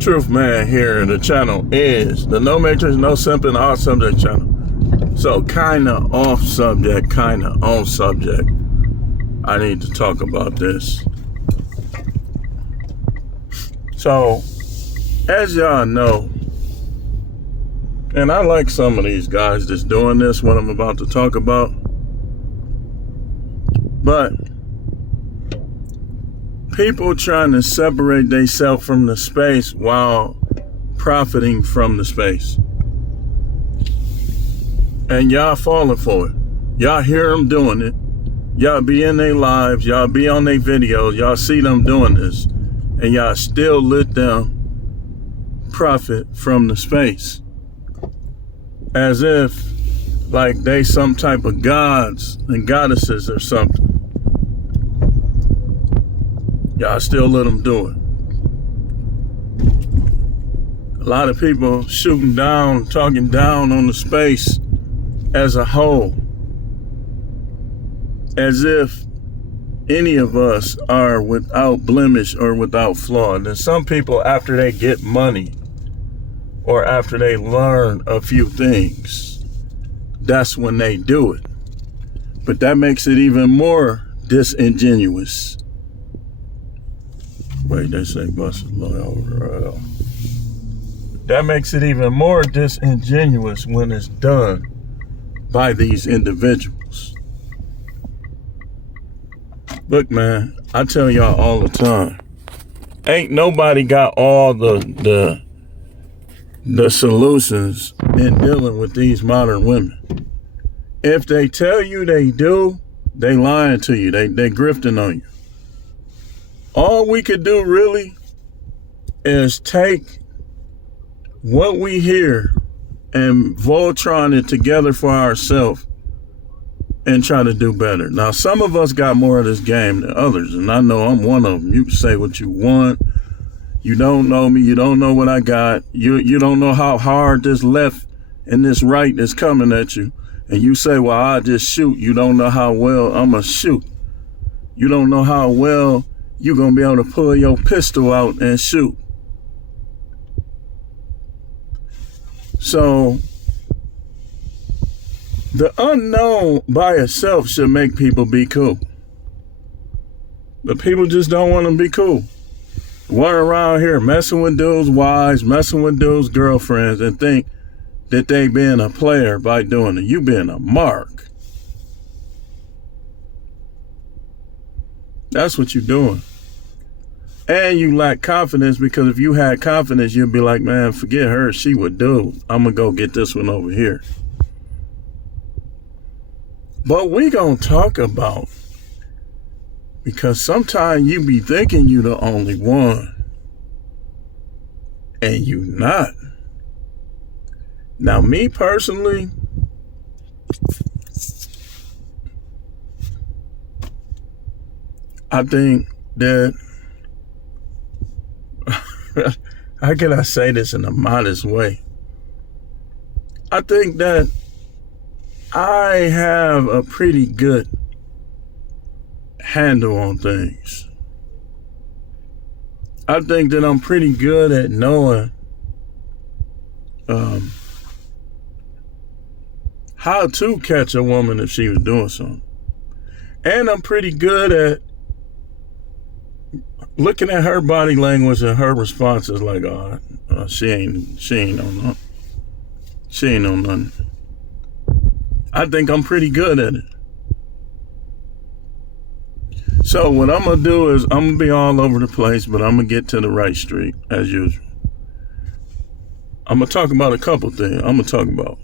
Truth Man here. The channel is the No Matrix, No Simping, Off Subject channel. So kinda off subject, kinda on subject. I need to talk about this. So, as y'all know, and I like some of these guys that's doing this, what I'm about to talk about, but people trying to separate themselves from the space while profiting from the space. And y'all falling for it. Y'all hear them doing it. Y'all be in their lives. Y'all be on their videos. Y'all see them doing this. And y'all still let them profit from the space. As if like they some type of gods and goddesses or something. Y'all still let them do it. A lot of people shooting down, talking down on the space as a whole. As if any of us are without blemish or without flaw. And then some people, after they get money or after they learn a few things, that's when they do it. But that makes it even more disingenuous. Wait, they say busted loyal. That makes it even more disingenuous when it's done by these individuals. Look, man, I tell y'all all the time, ain't nobody got all the solutions in dealing with these modern women. If they tell you they do, they lying to you. They grifting on you. All we could do really is take what we hear and Voltron it together for ourselves and try to do better. Now, some of us got more of this game than others, and I know I'm one of them. You can say what you want. You don't know me. You don't know what I got. You don't know how hard this left and this right is coming at you. And you say, well, I just shoot. You don't know how well I'm going to shoot. You don't know how well you're going to be able to pull your pistol out and shoot. So, the unknown by itself should make people be cool. But people just don't want to be cool. Run around here messing with dudes' wives, messing with dudes' girlfriends, and think that they being a player by doing it. You being a mark. That's what you're doing. And you lack confidence, because if you had confidence, you'd be like, man, forget her. She would do. I'm going to go get this one over here. But we going to talk about, because sometimes you be thinking you the only one. And you not. Now, me personally, I think that, how can I say this in a modest way? I think that I have a pretty good handle on things. I think that I'm pretty good at knowing how to catch a woman if she was doing something. And I'm pretty good at looking at her body language and her responses like, she ain't on nothing. She ain't on nothing. I think I'm pretty good at it. So what I'm going to do is I'm going to be all over the place, but I'm going to get to the right street as usual. I'm going to talk about a couple things. I'm going to talk about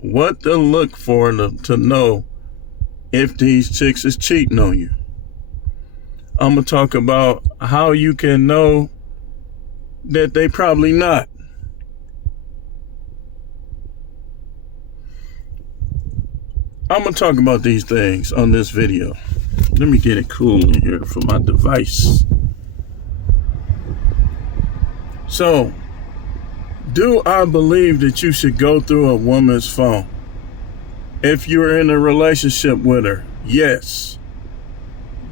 what to look for to know if these chicks is cheating on you. I'm going to talk about how you can know that they probably not. I'm going to talk about these things on this video. Let me get it cool in here for my device. So, do I believe that you should go through a woman's phone? If you're in a relationship with her, yes.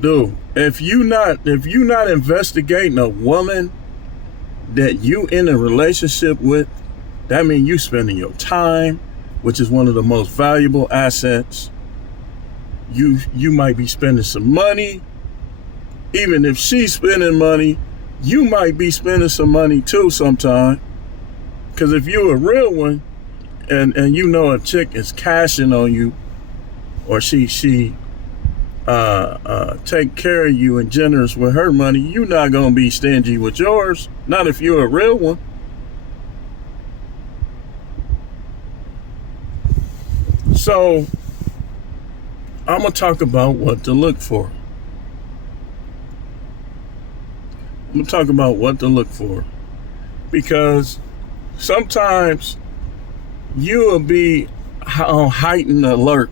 Do. If you not investigating a woman that you in a relationship with, that means you spending your time, which is one of the most valuable assets. You might be spending some money. Even if she's spending money, you might be spending some money too sometime. Because if you're a real one and you know a chick is cashing on you, or she take care of you and generous with her money, you're not going to be stingy with yours. Not if you're a real one. So I'm going to talk about what to look for. I'm going to talk about what to look for. Because sometimes you will be on heightened alert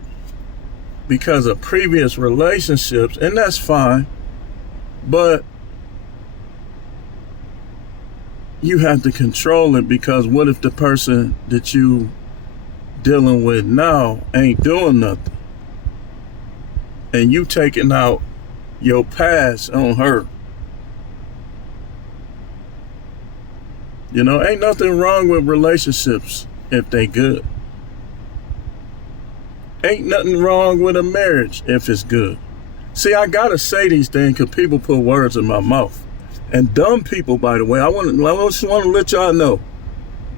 because of previous relationships, and that's fine. But you have to control it, because what if the person that you dealing with now ain't doing nothing, and you taking out your past on her? You know, ain't nothing wrong with relationships if they good. Ain't nothing wrong with a marriage if it's good. See, I gotta say these things because people put words in my mouth. And dumb people, by the way, I just want to let y'all know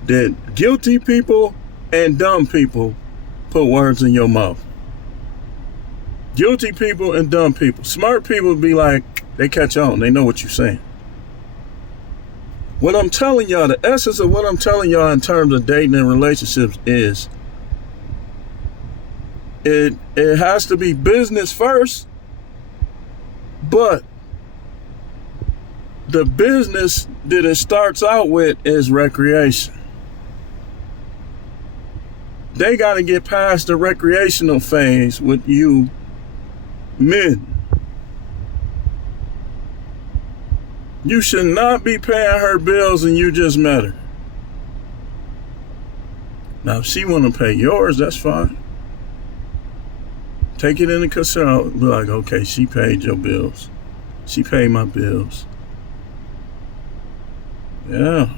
that guilty people and dumb people put words in your mouth. Guilty people and dumb people. Smart people be like, they catch on. They know what you're saying. What I'm telling y'all, the essence of what I'm telling y'all in terms of dating and relationships is it has to be business first, but the business that it starts out with is recreation. They got to get past the recreational phase with you men. You should not be paying her bills and you just met her. Now, if she want to pay yours, that's fine. Take it into consideration. Be like, okay, she paid your bills. She paid my bills. Yeah.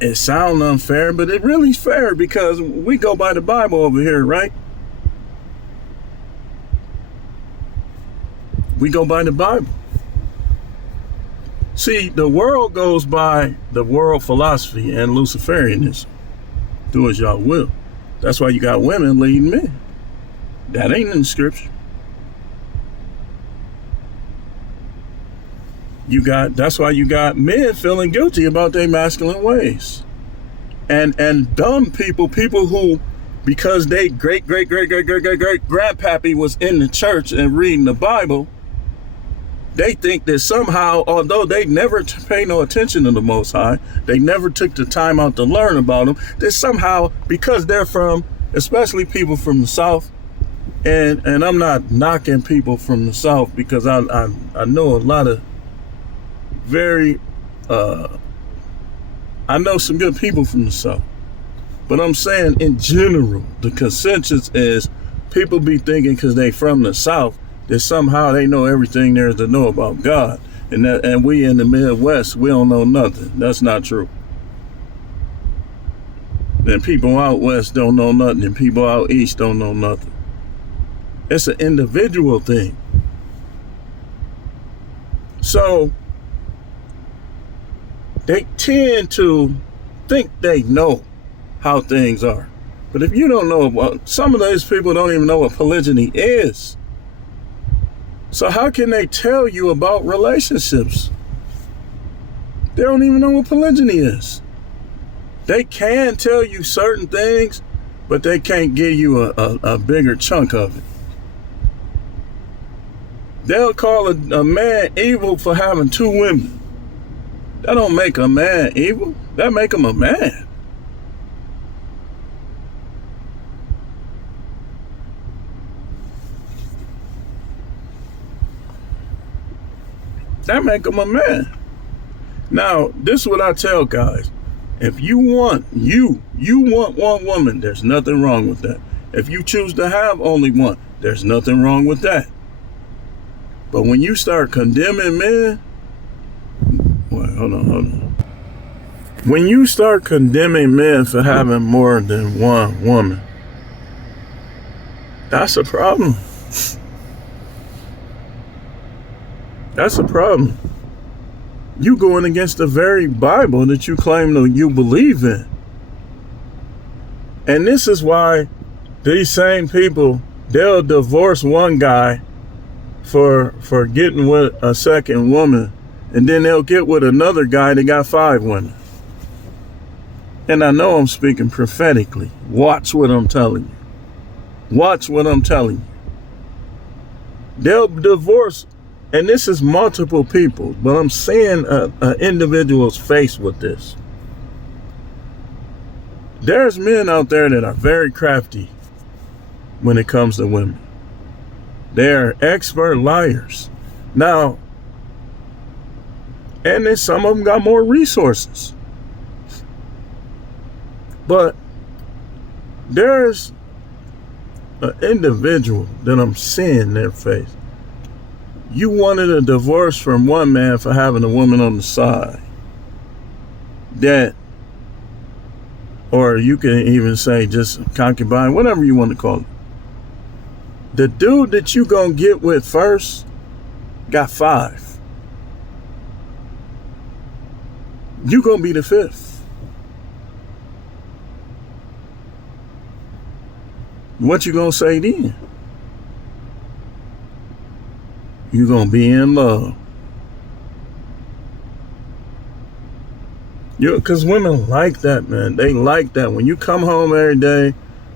It sounds unfair, but it really is fair because we go by the Bible over here, right? We go by the Bible. See, the world goes by the world philosophy and Luciferianism. Do as y'all will. That's why you got women leading men. That ain't in the scripture. That's why you got men feeling guilty about their masculine ways. And dumb people who, because they great grandpappy was in the church and reading the Bible, they think that somehow, although they never pay no attention to the Most High, they never took the time out to learn about him, that somehow, because they're from, especially people from the South, and I'm not knocking people from the South because I know a lot of I know some good people from the South, but I'm saying in general, the consensus is people be thinking because they from the South that somehow they know everything there is to know about God, and we in the Midwest, we don't know nothing. That's not true. And people out west don't know nothing, and people out east don't know nothing. It's an individual thing. So they tend to think they know how things are. But if you don't know about, some of those people don't even know what polygyny is. So how can they tell you about relationships? They don't even know what polygyny is. They can tell you certain things, but they can't give you a bigger chunk of it. They'll call a man evil for having two women. That don't make a man evil. That make him a man. That make him a man. Now, this is what I tell guys. If you want one woman, there's nothing wrong with that. If you choose to have only one, there's nothing wrong with that. But when you start condemning men, hold on. When you start condemning men for having more than one woman, that's a problem. That's a problem. You going against the very Bible that you claim that you believe in. And this is why these same people, they'll divorce one guy for getting with a second woman, and then they'll get with another guy that got 5 women. And I know I'm speaking prophetically. Watch what I'm telling you. Watch what I'm telling you. They'll divorce, and this is multiple people, but I'm seeing an individual's face with this. There's men out there that are very crafty when it comes to women. They're expert liars. Now, and then some of them got more resources. But there's an individual that I'm seeing their face. You wanted a divorce from one man for having a woman on the side. That, or you can even say just concubine, whatever you want to call it. The dude that you gonna get with first got 5. You gonna be the 5th. What you gonna say then? You gonna be in love. Because women like that, man. They like that. When you come home every day,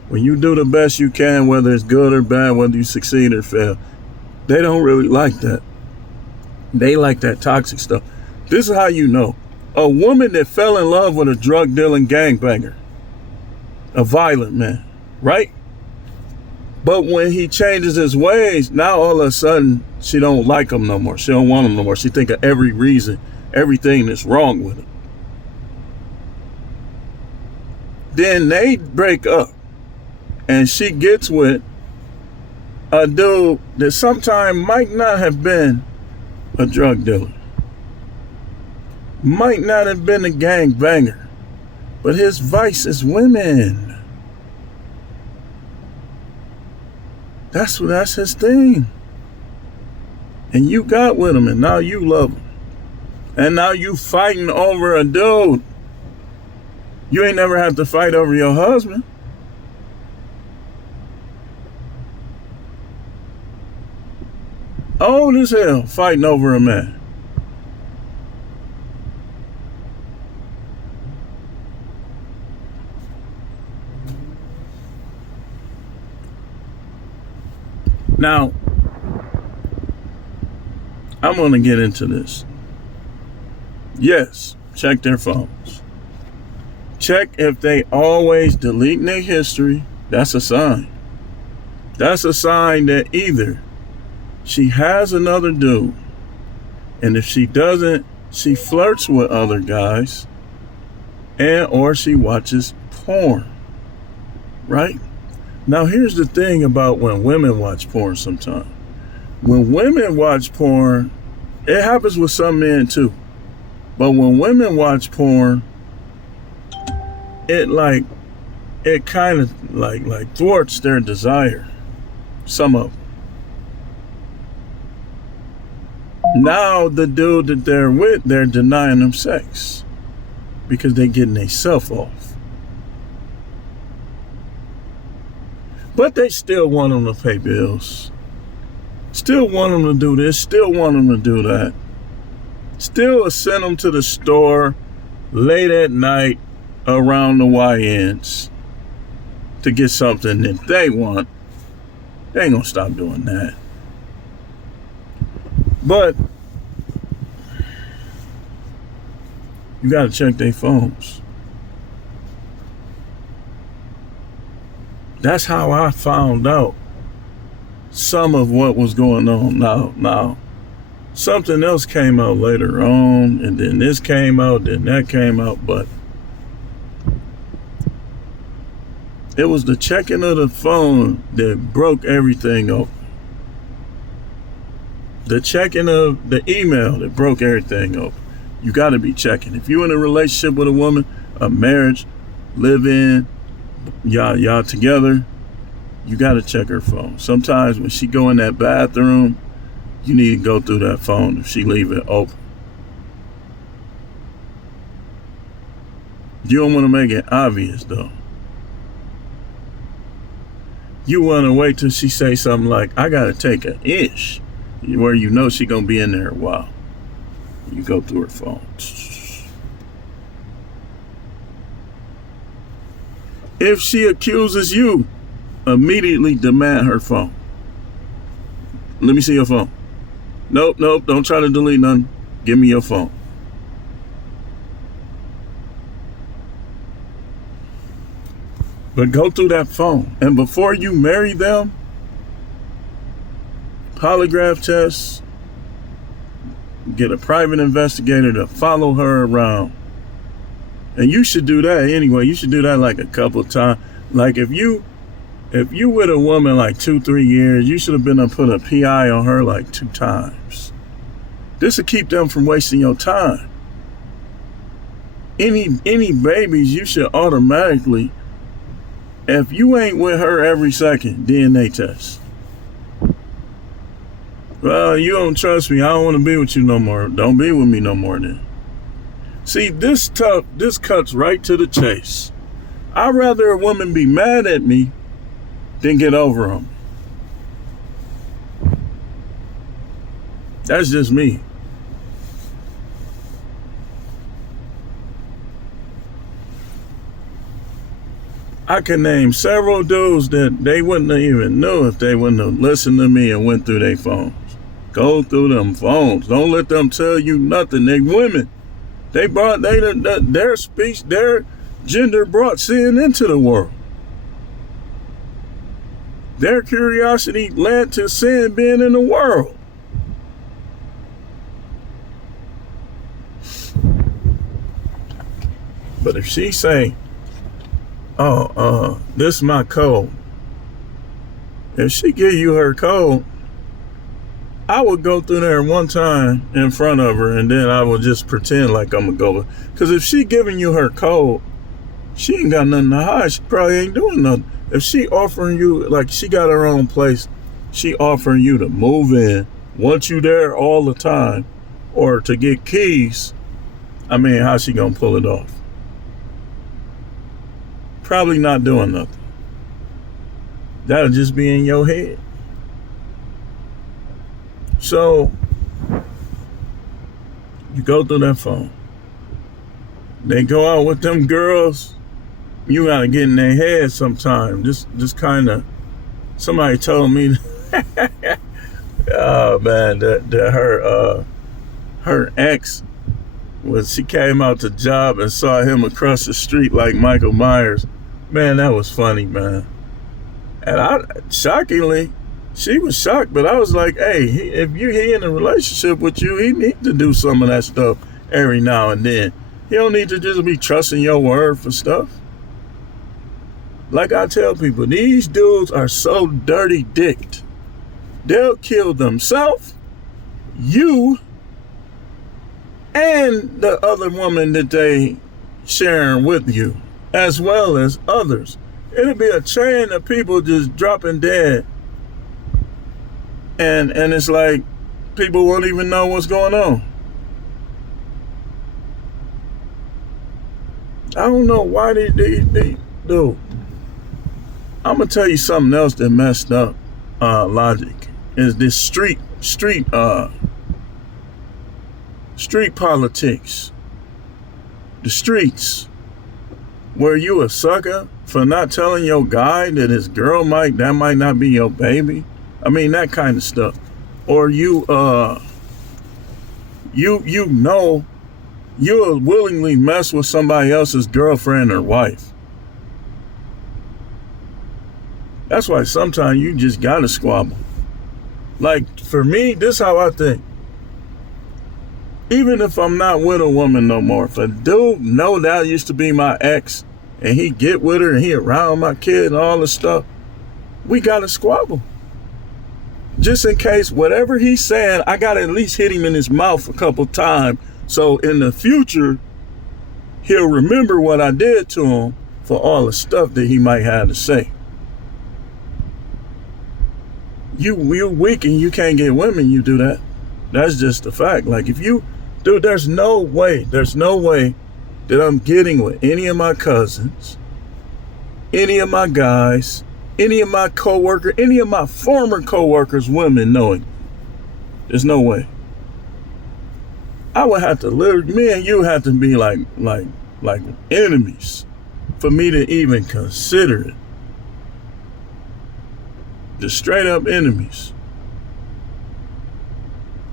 when you do the best you can, whether it's good or bad, whether you succeed or fail, they don't really like that. They like that toxic stuff. This is how you know. A woman that fell in love with a drug dealing gangbanger, a violent man, right? But when he changes his ways, now all of a sudden she don't like him no more. She don't want him no more. She think of every reason, everything that's wrong with him. Then they break up, and she gets with a dude that sometimes might not have been a drug dealer, might not have been a gangbanger, but his vice is women. That's his thing. And you got with him, and now you love him. And now you fighting over a dude. You ain't never have to fight over your husband. Old as hell, fighting over a man. Now, I'm going to get into this. Yes, check their phones. Check if they always delete their history. That's a sign. That's a sign that either she has another dude, and if she doesn't, she flirts with other guys, and or she watches porn, right? Now, here's the thing about when women watch porn sometimes. When women watch porn, it happens with some men too. But when women watch porn, it kind of like thwarts their desire. Some of them. Now the dude that they're with, they're denying them sex because they're getting themselves off. But they still want them to pay bills. Still want them to do this. Still want them to do that. Still send them to the store late at night around the YNs to get something that they want. They ain't gonna stop doing that. But you gotta check their phones. That's how I found out some of what was going on. Now, something else came out later on, and then this came out, then that came out, but it was the checking of the phone that broke everything open. The checking of the email that broke everything over. You got to be checking. If you're in a relationship with a woman, a marriage, live in, y'all together, you got to check her phone. Sometimes when she go in that bathroom, you need to go through that phone if she leave it open. You don't want to make it obvious though. You want to wait till she say something like, I got to take an inch, where you know she going to be in there a while. You go through her phone. If she accuses you, immediately demand her phone. Let me see your phone. Nope, don't try to delete nothing. Give me your phone. But go through that phone. And before you marry them, polygraph tests, get a private investigator to follow her around. And you should do that anyway. You should do that like a couple of times. Like if you with a woman like 2-3 years, you should have been to put a PI on her like 2 times. This will keep them from wasting your time. Any babies, you should automatically, if you ain't with her every second, DNA test. Well, you don't trust me. I don't want to be with you no more. Don't be with me no more then. See, this cuts right to the chase. I'd rather a woman be mad at me than get over on me. That's just me. I can name several dudes that they wouldn't have even knew if they wouldn't have listened to me and went through their phones. Go through them phones. Don't let them tell you nothing. They women. They brought their speech, their gender brought sin into the world. Their curiosity led to sin being in the world. But if she say, this is my code. If she give you her code, I would go through there one time in front of her and then I would just pretend like I'm gonna go. Because if she giving you her code, she ain't got nothing to hide. She probably ain't doing nothing. If she offering you, like she got her own place, she offering you to move in, want you there all the time, or to get keys, I mean, how's she gonna pull it off? Probably not doing nothing. That'll just be in your head. So, you go through that phone. They go out with them girls. You gotta get in their head sometime. Just kind of. Somebody told me, oh man, that her ex, when she came out to job and saw him across the street like Michael Myers. Man, that was funny, man. And shockingly, she was shocked, but I was like, hey, if he in a relationship with you, he needs to do some of that stuff every now and then. He don't need to just be trusting your word for stuff. Like I tell people, these dudes are so dirty dicked. They'll kill themselves, you, and the other woman that they sharing with you, as well as others. It'll be a chain of people just dropping dead. And it's like people won't even know what's going on. I don't know why they do. I'm gonna tell you something else that messed up logic is this street politics. The streets, where you a sucker for not telling your guy that his girl might not be your baby. I mean, that kind of stuff. Or you'll willingly mess with somebody else's girlfriend or wife. That's why sometimes you just gotta squabble. Like, for me, this is how I think. Even if I'm not with a woman no more, if a dude know that used to be my ex, and he get with her and he around my kid and all this stuff, we gotta squabble. Just in case whatever he's saying, I got to at least hit him in his mouth a couple times. So in the future, he'll remember what I did to him for all the stuff that he might have to say. You're weak and you can't get women, you do that. That's just a fact. Like if you, dude, there's no way that I'm getting with any of my cousins, any of my guys, any of my coworkers, any of my former coworkers, women knowing. There's no way. I would have to literally, me and you have to be like enemies for me to even consider it. Just straight up enemies.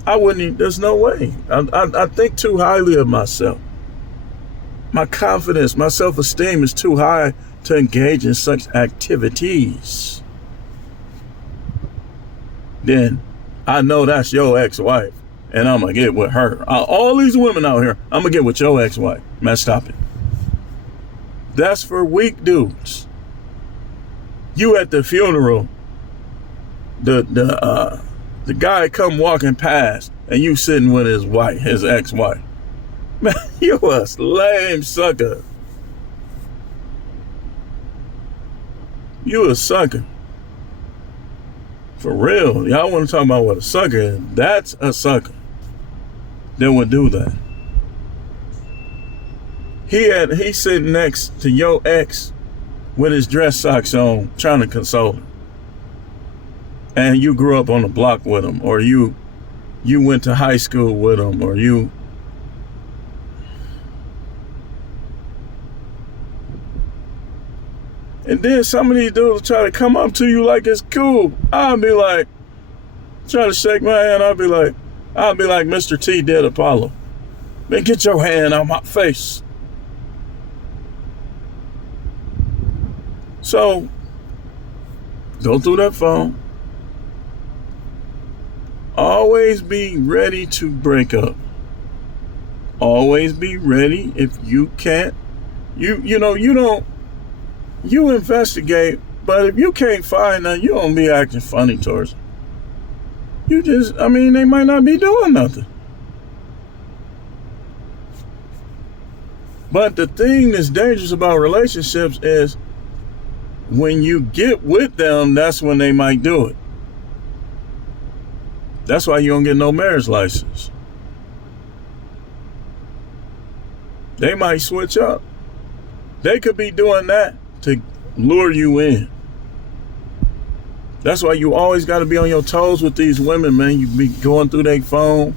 I wouldn't even, there's no way. I think too highly of myself. My confidence, my self-esteem is too high to engage in such activities. Then I know that's your ex-wife and I'm gonna get with her. All these women out here, I'm gonna get with your ex-wife. Man, stop it. That's for weak dudes. You at the funeral, the guy come walking past and you sitting with his wife, his ex-wife. Man, you a lame sucker. You a sucker. For real. Y'all want to talk about what a sucker is? That's a sucker that would do that. He's sitting next to your ex with his dress socks on, trying to console her. And you grew up on the block with him, or you went to high school with him, or you. And then some of these dudes try to come up to you like it's cool. I'll be like, try to shake my hand. I'll be like Mr. T did Apollo. Man, get your hand out my face. So, go through that phone. Always be ready to break up. Always be ready. If you can't, you investigate, but if you can't find nothing, you don't be acting funny towards them. They might not be doing nothing. But the thing that's dangerous about relationships is when you get with them, that's when they might do it. That's why you don't get no marriage license. They might switch up. They could be doing that to lure you in. That's why you always got to be on your toes with these women, man. You be going through their phone,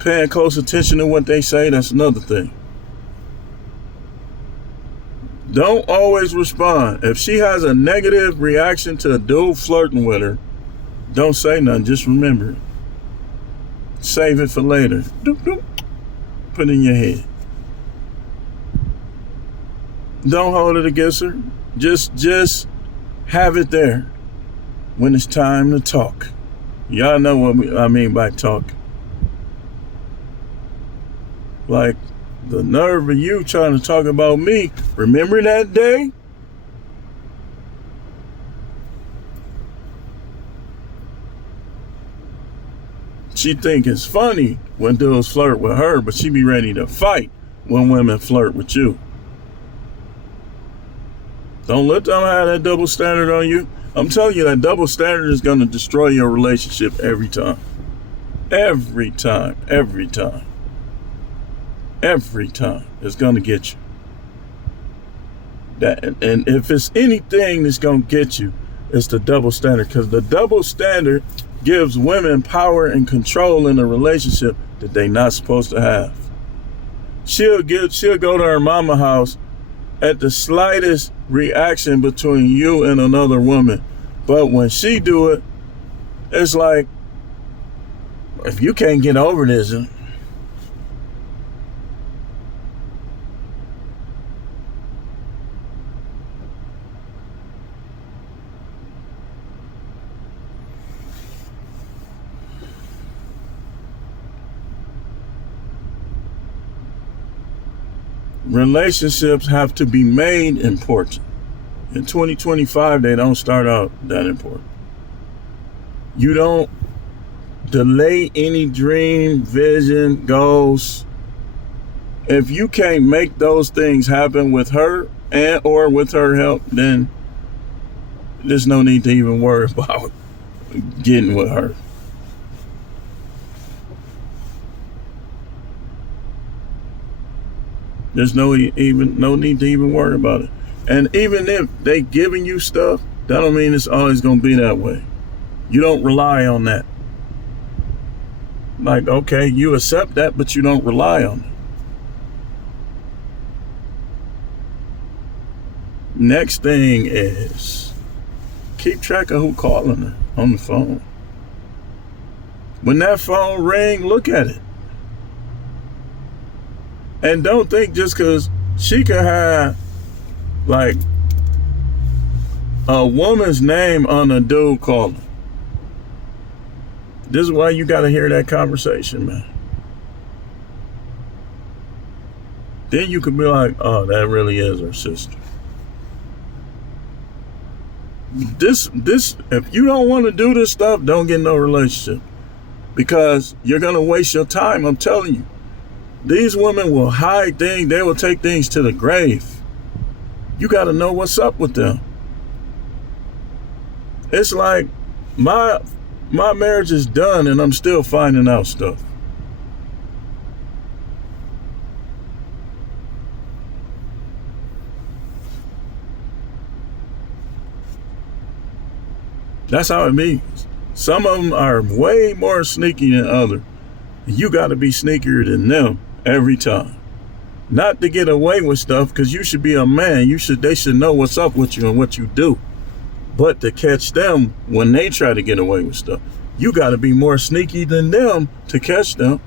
paying close attention to what they say. That's another thing. Don't always respond. If she has a negative reaction to a dude flirting with her, don't say nothing. Just remember it. Save it for later. Doop, doop. Put it in your head. Don't hold it against her. Just have it there when it's time to talk. Y'all know what I mean by talk. Like the nerve of you trying to talk about me. Remember that day? She think it's funny when dudes flirt with her, but she be ready to fight when women flirt with you. Don't let them have that double standard on you. I'm telling you, that double standard is going to destroy your relationship every time. Every time. Every time. Every time. It's going to get you. And if it's anything that's going to get you, it's the double standard. Because the double standard gives women power and control in a relationship that they're not supposed to have. She'll go to her mama house at the slightest reaction between you and another woman. But when she do it, it's like, if you can't get over this, relationships have to be made important. In 2025, they don't start out that important. You don't delay any dream, vision, goals. If you can't make those things happen with her and or with her help, then there's no need to even worry about getting with her. There's no need to even worry about it. And even if they giving you stuff, that don't mean it's always gonna be that way. You don't rely on that. Like, okay, you accept that, but you don't rely on it. Next thing is keep track of who calling her on the phone. When that phone ring, look at it. And don't think just because she could have like a woman's name on a dude calling. This is why you got to hear that conversation, man. Then you could be like, oh, that really is her sister. This, if you don't want to do this stuff, don't get no relationship. Because you're going to waste your time, I'm telling you. These women will hide things. They will take things to the grave. You got to know what's up with them. It's like my marriage is done and I'm still finding out stuff. That's how it be. Some of them are way more sneaky than others. You got to be sneakier than them every time. Not to get away with stuff, because you should be a man. They should know what's up with you and what you do. But to catch them when they try to get away with stuff, you got to be more sneaky than them to catch them.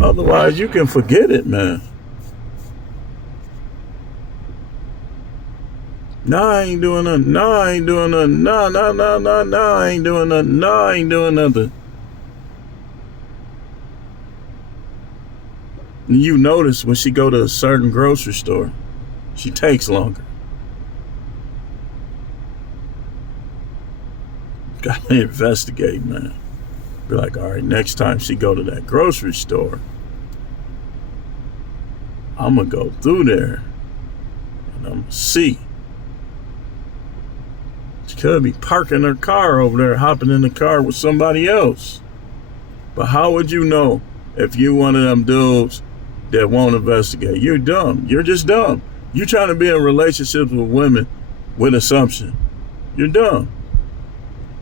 Otherwise, you can forget it, man. Nah, I ain't doing nothing. Nah, I ain't doing nothing. Nah, I ain't doing nothing. Nah, I ain't doing nothing. And you notice when she go to a certain grocery store, she takes longer. Gotta investigate, man. Be like, all right, next time she go to that grocery store, I'm gonna go through there and I'm gonna see. She could be parking her car over there, hopping in the car with somebody else. But how would you know if you one of them dudes that won't investigate? You're dumb. You're just dumb. You trying to be in relationships with women with assumption. You're dumb.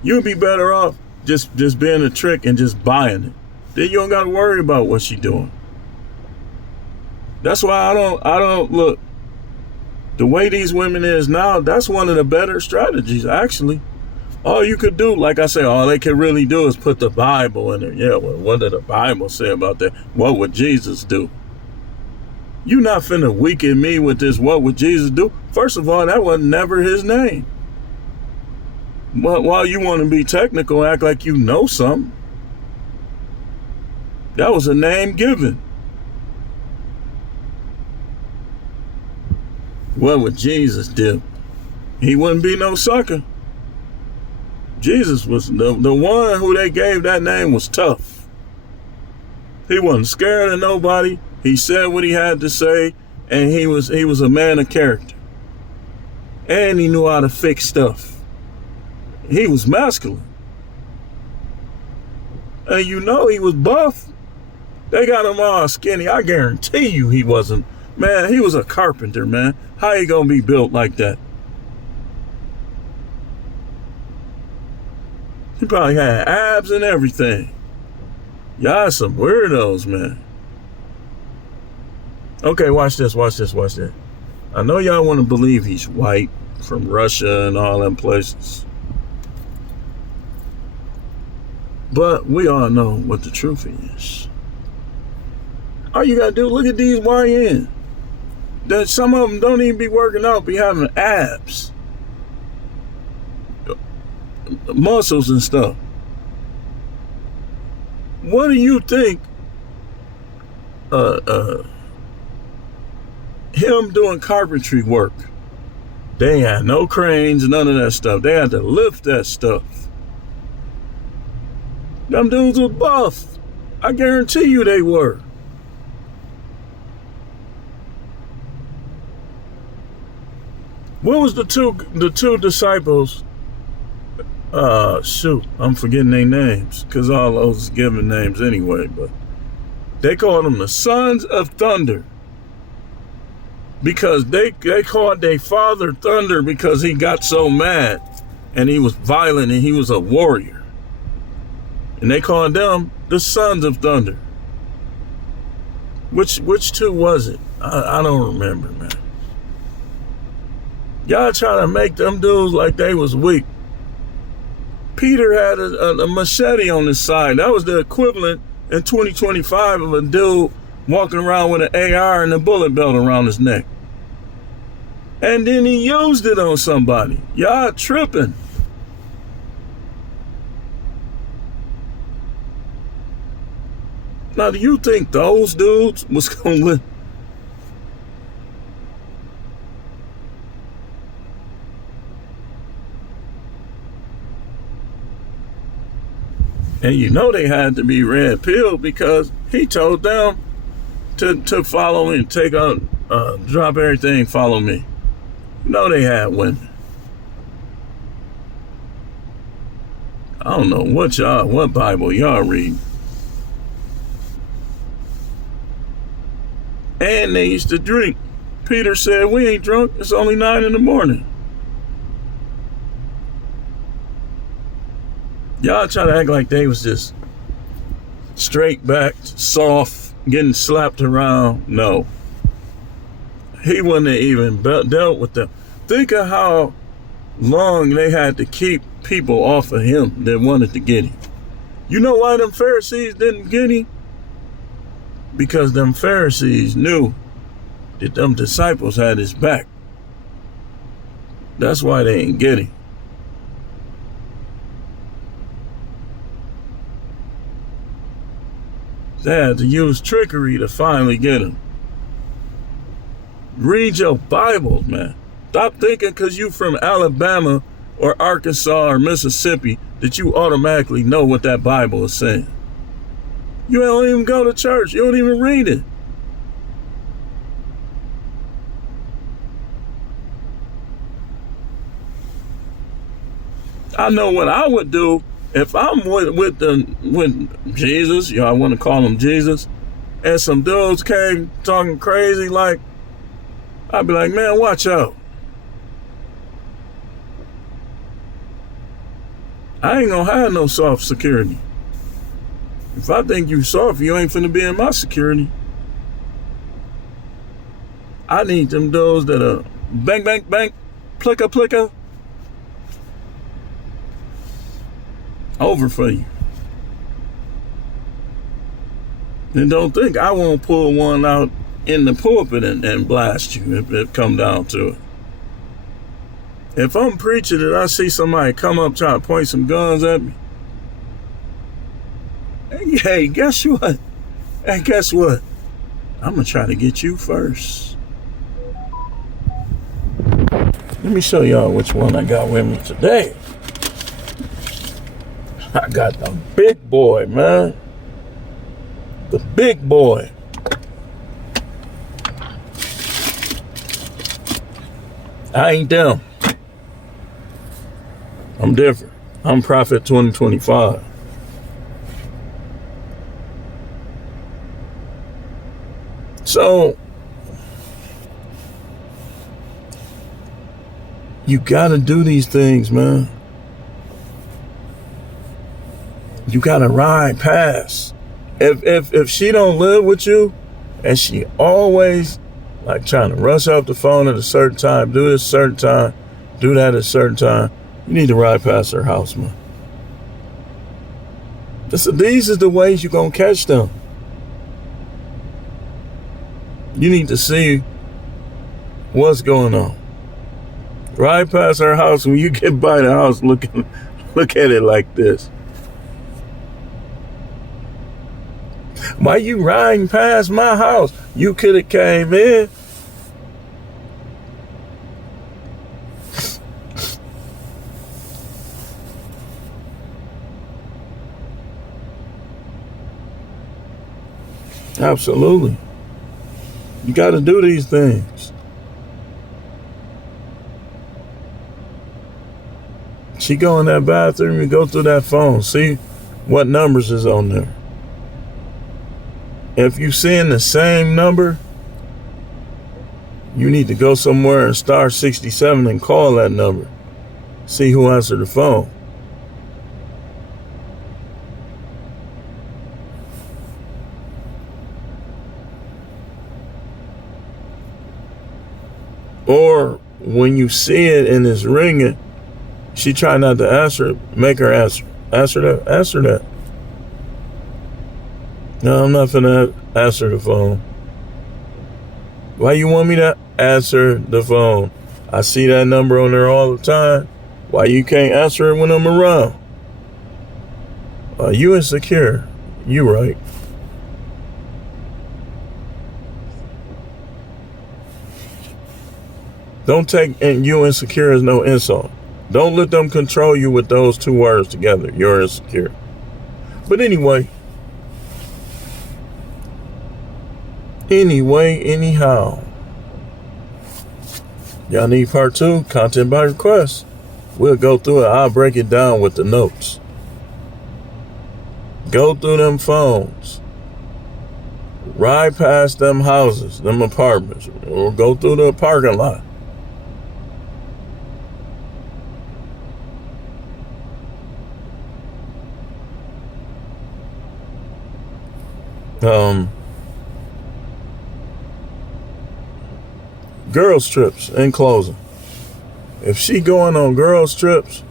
You'd be better off just being a trick and just buying it. Then you don't got to worry about what she doing. That's why I don't look. The way these women is now, that's one of the better strategies, actually. All you could do, like I say, all they can really do is put the Bible in there. Yeah, well, what did the Bible say about that? What would Jesus do? You not finna weaken me with this, what would Jesus do? First of all, that was never his name. But while you want to be technical, act like you know something. That was a name given. What would Jesus do? He wouldn't be no sucker. Jesus was the one who they gave that name was tough. He wasn't scared of nobody. He said what he had to say, and he was a man of character. And he knew how to fix stuff. He was masculine. And you know he was buff. They got him all skinny. I guarantee you he wasn't. Man, he was a carpenter, man. How he gonna be built like that? He probably had abs and everything. Y'all some weirdos, man. Okay, watch this. I know y'all want to believe he's white from Russia and all them places. But we all know what the truth is. All you gotta do, look at these YN. That some of them don't even be working out, be having abs, muscles and stuff. What do you think him doing carpentry work They had no cranes, none of that stuff. They had to lift that stuff. Them dudes was buff. I guarantee you they were. What was the two disciples? Shoot, I'm forgetting their names because all those given names anyway. But they called them the sons of thunder because they called their father Thunder because he got so mad and he was violent and he was a warrior, and they called them the sons of thunder. Which two was it? I don't remember, man. Y'all trying to make them dudes like they was weak. Peter had a machete on his side. That was the equivalent in 2025 of a dude walking around with an AR and a bullet belt around his neck. And then he used it on somebody. Y'all tripping. Now, do you think those dudes was gonna live? And you know they had to be red pilled because he told them to follow me, take on, drop everything, follow me. You know they had women. I don't know what Bible y'all read. And they used to drink. Peter said, we ain't drunk, it's only 9 a.m. Y'all try to act like they was just straight backed, soft, getting slapped around. No. He wouldn't have even dealt with them. Think of how long they had to keep people off of him that wanted to get him. You know why them Pharisees didn't get him? Because them Pharisees knew that them disciples had his back. That's why they ain't get him. They had to use trickery to finally get him. Read your Bible, man. Stop thinking because you from Alabama or Arkansas or Mississippi that you automatically know what that Bible is saying. You don't even go to church. You don't even read it. I know what I would do if I'm with Jesus, you know, I want to call him Jesus, and some dudes came talking crazy, like, I'd be like, man, watch out. I ain't gonna have no soft security. If I think you soft, you ain't finna be in my security. I need them dudes that are bang, bang, bang, plicka, plicka. Over for you. And don't think I won't pull one out in the pulpit and blast you if it come down to it. If I'm preaching and I see somebody come up trying to point some guns at me, hey, guess what? Hey, guess what? I'm gonna try to get you first. Let me show y'all which one I got with me today. I got the big boy, man. The big boy. I ain't them. I'm different. I'm Prophet 2025. So, you gotta do these things, man. You gotta ride past. If she don't live with you and she always like trying to rush off the phone at a certain time, do this a certain time, do that at a certain time, you need to ride past her house, man. These are the ways you're gonna catch them. You need to see what's going on. Ride past her house. When you get by the house, look at it like this. Why you riding past my house? You could have came in. Absolutely. You got to do these things. She go in that bathroom and go through that phone. See what numbers is on there. If you seeing the same number, you need to go somewhere and star 67 and call that number. See who answered the phone. Or when you see it and it's ringing, she try not to answer it, make her answer. Answer that. No, I'm not finna answer the phone. Why you want me to answer the phone? I see that number on there all the time. Why you can't answer it when I'm around? You insecure. You right. Don't take you insecure as no insult. Don't let them control you with those two words together. You're insecure. But anyhow. Y'all need part 2, content by request. We'll go through it. I'll break it down with the notes. Go through them phones. Ride past them houses, them apartments, or go through the parking lot. Girls trips in closing. If she going on girls trips,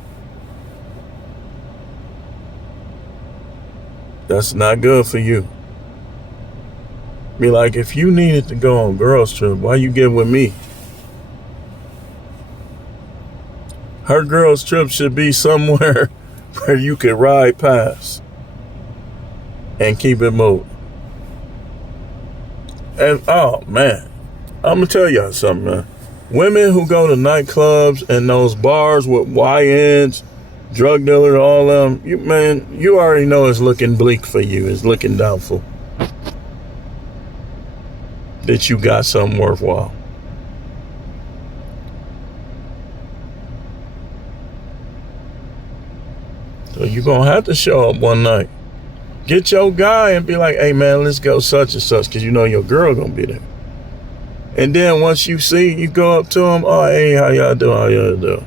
that's not good for you. Be like, if you needed to go on girls trip, why you get with me? Her girls trip should be somewhere where you could ride past and keep it moving. And oh man, I'm gonna tell y'all something, man. Women who go to nightclubs and those bars with YNs, drug dealers, all them, you already know it's looking bleak for you. It's looking doubtful that you got something worthwhile. So you're gonna have to show up one night. Get your guy and be like, hey man, let's go such and such, because you know your girl gonna be there. And then once you see, you go up to him, oh, hey, how y'all doing?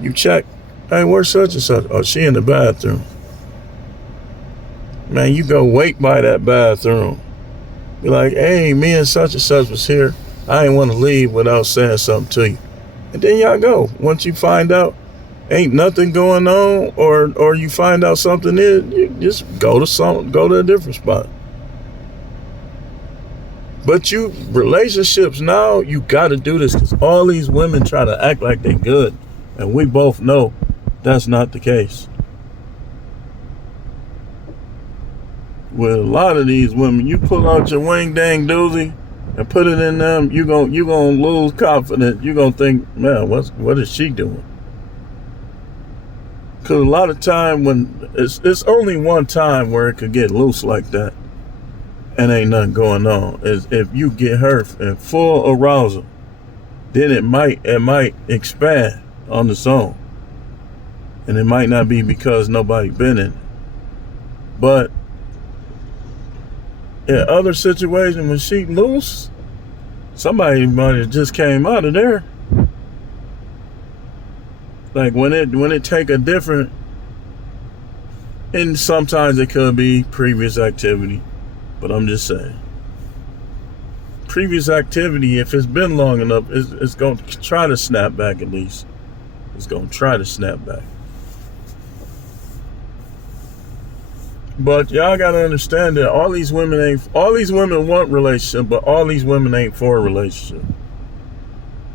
You check, hey, where's such and such? Oh, she in the bathroom. Man, you go wait by that bathroom. Be like, hey, me and such was here. I ain't want to leave without saying something to you. And then y'all go. Once you find out ain't nothing going on, or you find out something is, you just go to a different spot. But relationships now, you got to do this, because all these women try to act like they good. And we both know that's not the case. With a lot of these women, you pull out your wing dang doozy and put it in them, you gonna lose confidence. You gonna think, man, what is she doing? Because a lot of time when it's only one time where it could get loose like that. And ain't nothing going on. Is if you get her in full arousal, then it might expand on its own, and it might not be because nobody been in it. But in other situations, when she loose, somebody might have just came out of there. Like when it take a different, and sometimes it could be previous activity. But I'm just saying, previous activity, if it's been long enough, it's going to try to snap back at least. It's going to try to snap back. But y'all got to understand that all these women want relationship, but all these women ain't for a relationship.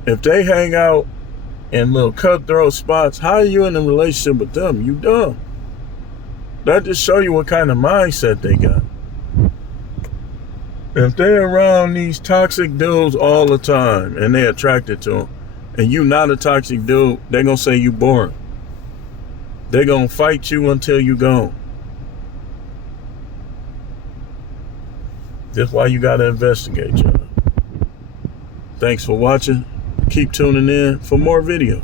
If they hang out in little cutthroat spots, how are you in a relationship with them? You dumb. That just show you what kind of mindset they got. If they're around these toxic dudes all the time and they're attracted to them, and you not a toxic dude, they're going to say you boring. They're going to fight you until you gone. That's why you gotta investigate, y'all. Thanks for watching. Keep tuning in for more videos.